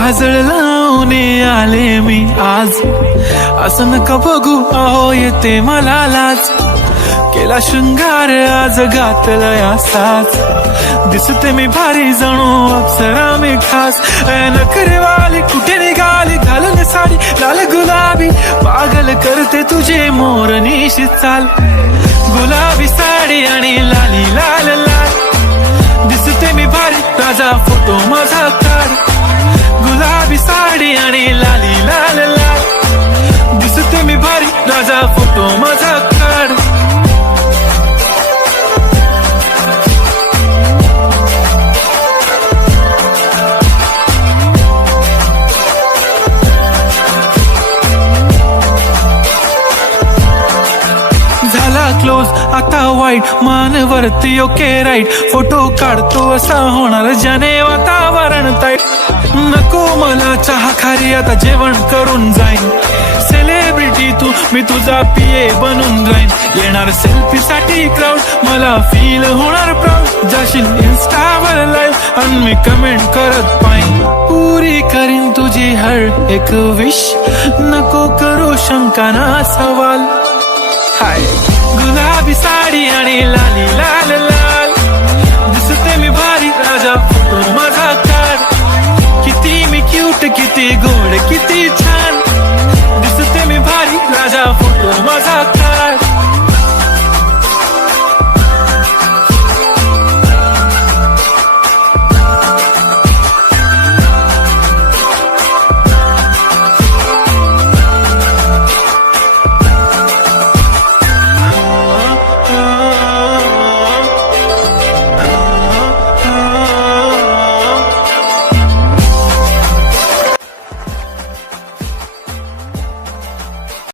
काजळ लावून आले मी आज, असं नका बघू अहो येते मला लाज. केला शृंगार आज घातलाय असाच, दिसते मी भारी जणू अप्सरा मी खास. नखरेवाली कुठे निघाली घालून साडी लाल गुलाबी, पागल करते तुझे मोरनीशी चाल. गुलाबी साडी आणि लाली लाल लाल, दिसते मी भारी ताजा फोटो माझा काढ. गुलाबी साडी आणि लाली लाल लाल, दिसते मी भारी ताजा फोटो माझा काढ. झाला क्लोज आता वाईट, मानवरती ओके राईट. फोटो काढतो असा होणार ज्याने वातावरण ताईट. नको मला चहा खारी आता जेवण करून जाईन. सेलिब्रिटी तू मी तुझा पिये बनून राहीन. येणार सेल्फी साठी क्राऊड मला फील होणार प्राऊड. जाशील इन्स्टावर लाईव्ह आणि मी कमेंट करत पाईन. पुरी करीन तुझी हर एक विश, नको करू शंका ना सवाल. हाय गुलाबी साडी आणि लाली लाल लाल, दिसते मी भारी राजा फोटो माझा काढ. किती मी क्यूट किती गोड किती छान,